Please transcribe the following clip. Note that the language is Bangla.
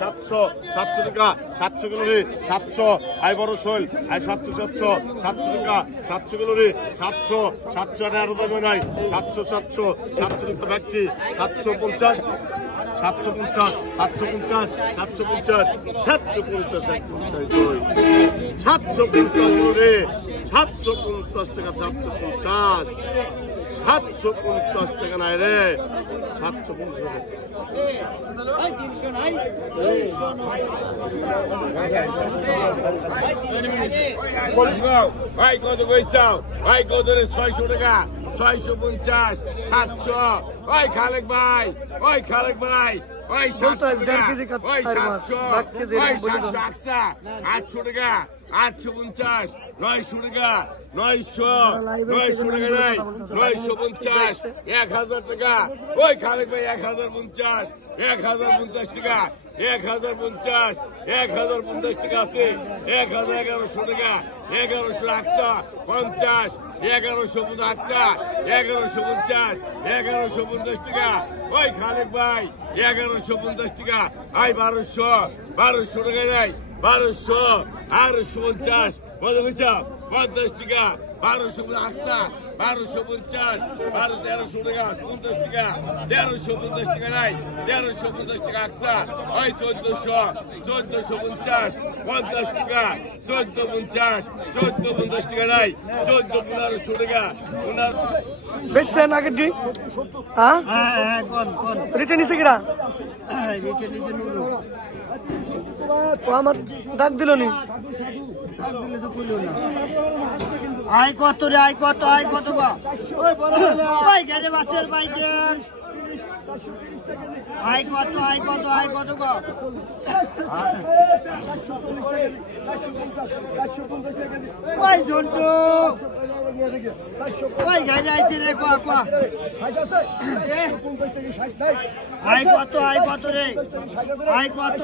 700 টাকা 700 কিলো রে 700 আই বড় শৈল আই 700 টাকা 700 কিলো রে 700 আর দাম নাই 700 টাকা ব্যক্তি 750 750 রে 750 টাকা 750 টাকা নাই রে 750 ভাই কত কইছাও ভাই কত রে 600 টাকা 650 700 ওই খালেক ভাই ওই 700 টাকা ওই 700 800 টাকা 850 900 টাকা 900 টাকা নাই 950 1000 টাকা ওই খালেক ভাই 1050 টাকা 1050 টাকা আছে 1100 টাকা 1100 টাকা 50 1150 1150 টাকা ওই খালেক ভাই 1150 টাকা আই 1200 টাকা নাই 1200 আর 50 কত হইছে 50 টাকা 1200 1250 1300 টাকা 50 টাকা 1350 টাকা নাই 1350 টাকা আকসা ওই 1450 50 টাকা 1450 টাকা নাই 1500 টাকা বেশছেন আগের দিন হ্যাঁ কোন রিটার্ন নিছে কিরা রিটার্ন নিছে নুরু ও আমার ডাক দিল নি ডাক দিলে তো কইলো না আই কত রে আই কত গো ওই বড় ওই গেছে বাসের বাইকে আই কত গো 450 টাকা ওই জন্টু ওই গাড়ি আইছে রে কোয়া আই কত রে আই কত